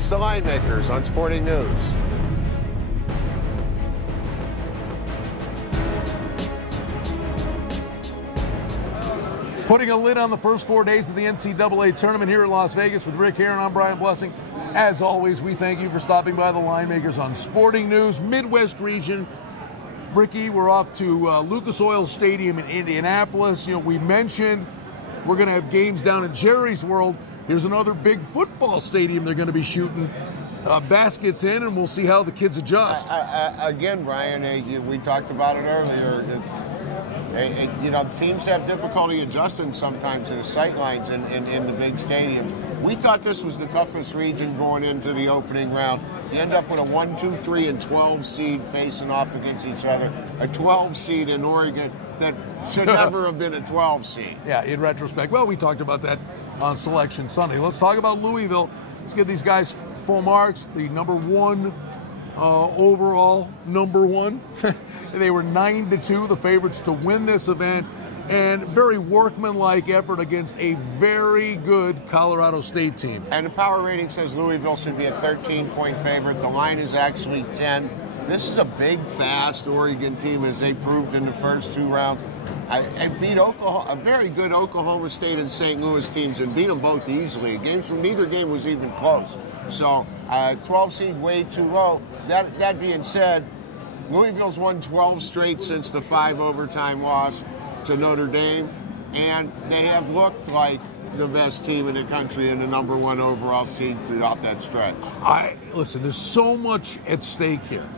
It's the Linemakers on Sporting News. Putting a lid on the first 4 days of the NCAA tournament here in Las Vegas with Rick Heron. I'm Brian Blessing. As always, we thank you for stopping by the Linemakers on Sporting News, Midwest region. Ricky, we're off to Lucas Oil Stadium in Indianapolis. You know, we mentioned we're going to have games down in Jerry's World. Here's another big football stadium they're going to be shooting baskets in, and we'll see how the kids adjust. Again, Brian, we talked about it earlier. You know, teams have difficulty adjusting sometimes to the sightlines in the big stadiums. We thought this was the toughest region going into the opening round. You end up with a 1, 2, 3, and 12 seed facing off against each other. A 12 seed in Oregon that should never have been a 12 seed. Yeah, in retrospect. Well, we talked about that on Selection Sunday. Let's talk about Louisville. Let's give these guys full marks. The number one overall number one. They were 9-2, the favorites to win this event, and very workmanlike effort against a very good Colorado State team. And the power rating says Louisville should be a 13-point favorite. The line is actually 10. This is a big, fast Oregon team, as they proved in the first 2 rounds. And beat Oklahoma, a very good Oklahoma State and St. Louis teams, and beat them both easily. Neither game was even close. So 12 seed way too low. That being said, Louisville's won 12 straight since the 5 overtime loss to Notre Dame, and they have looked like the best team in the country and the number 1 overall seed throughout that stretch. Listen, there's so much at stake here,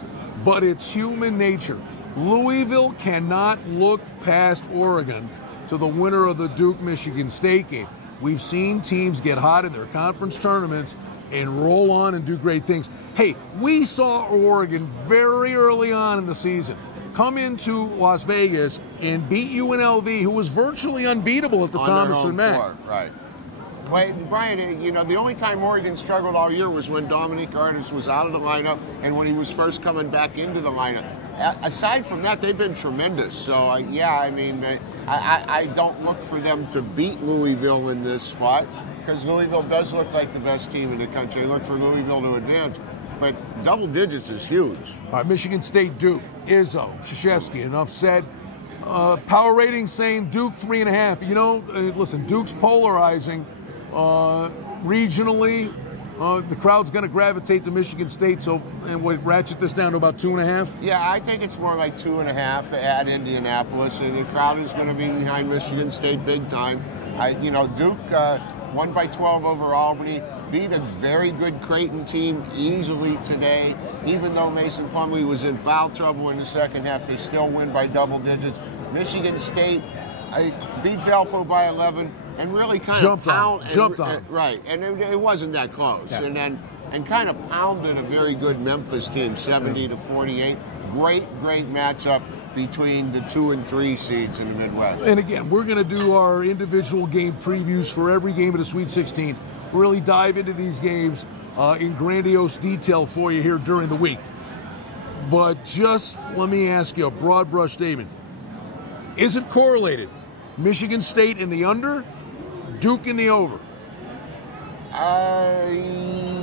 but it's human nature. Louisville cannot look past Oregon to the winner of the Duke-Michigan State game. We've seen teams get hot in their conference tournaments and roll on and do great things. Hey, we saw Oregon very early on in the season come into Las Vegas and beat UNLV, who was virtually unbeatable at the Thomas and Mack. Right. Well, Brian, you know, the only time Oregon struggled all year was when Dominique Artis was out of the lineup and when he was first coming back into the lineup. Aside from that, they've been tremendous. So, yeah, I mean, I don't look for them to beat Louisville in this spot, because Louisville does look like the best team in the country. I look for Louisville to advance, but double digits is huge. All right, Michigan State, Duke, Izzo, Krzyzewski, enough said. Power rating saying Duke 3.5. You know, listen, Duke's polarizing regionally. The crowd's going to gravitate to Michigan State, and we'll ratchet this down to about 2.5? Yeah, I think it's more like 2.5 at Indianapolis, and the crowd is going to be behind Michigan State big time. You know, Duke won by 12 over Albany, beat a very good Creighton team easily today. Even though Mason Plumlee was in foul trouble in the second half, they still win by double digits. Michigan State beat Valpo by 11 and really kind of jumped on. Right, and it wasn't that close. Yeah. And kind of pounded a very good Memphis team, 70-48. Great matchup between the 2 and 3 seeds in the Midwest. And again, we're going to do our individual game previews for every game of the Sweet 16. Really dive into these games in grandiose detail for you here during the week. But just let me ask you a broad brush statement. Is it correlated? Michigan State in the under, Duke in the over?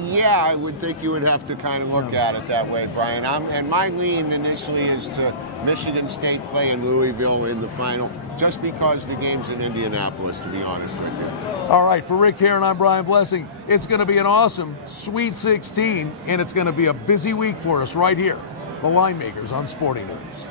Yeah, I would think you would have to kind of look at it that way, Brian. And my lean initially is to Michigan State playing Louisville in the final, just because the game's in Indianapolis, to be honest with you. All right, for Rick Heron, I'm Brian Blessing. It's going to be an awesome Sweet 16, and it's going to be a busy week for us right here, the Linemakers on Sporting News.